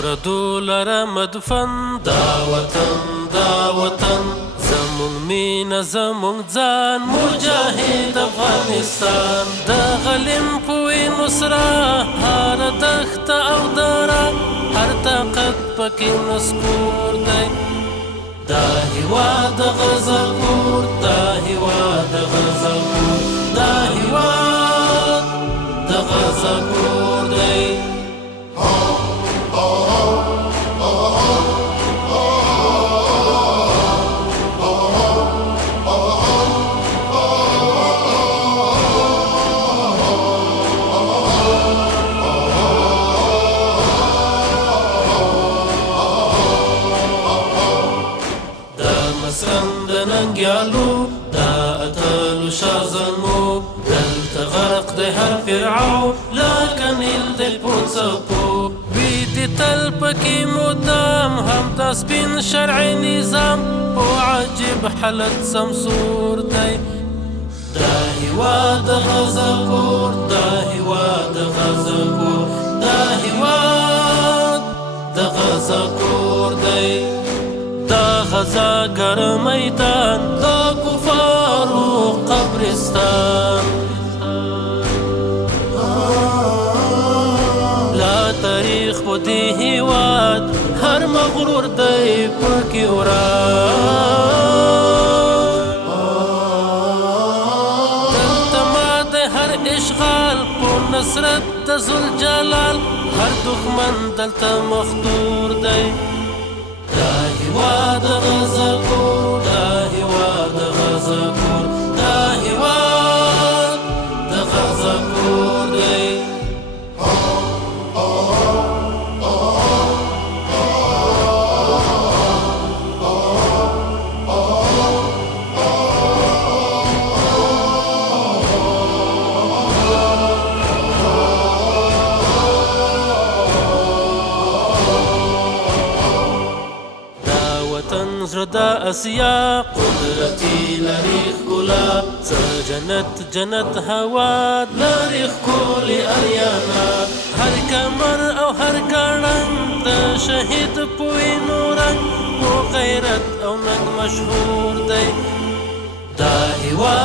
پردو لره مدفن دا وطن زمون مینه زمون ځان مجاهد افغانستان د غلیم په وینو سره هر دښته او دره هر طاقت پکې نسکور دی دا هېواد د غزل کور دا هېواد د غزل کور دا هېواد د غزل کور دی مسکن د ننګیالو دا اتلو شازمو دلته غرق دی هر فرعون لکه نیل دی په څپو وي دي تل پکې مدام همدا سپین شرعي نظام په عجیب حالت سمسور دی دا هېواد د غزل کور دا هېواد د غزل کور دا هېواد د غزل کور دی دا غزا گر میدان دا کفارو قبرستان لا تاریخ په دې هېواد هر مغرور دی پکې وران دلته ماته هر اشغال په نصرت د ذوالجلال هر دښمن دلته مختور دی دا هېواد د غزل کور دا هېواد د غزل کور دا هېواد د غزل کور دی زړه د اسیا قدرتي لري ښکلا څه جنت هوا لري ښکلې اریانا هر کمر او هر ګړنګ د شهید په وینو رنګ په غیرت او ننګ مشهور دی دا هېواد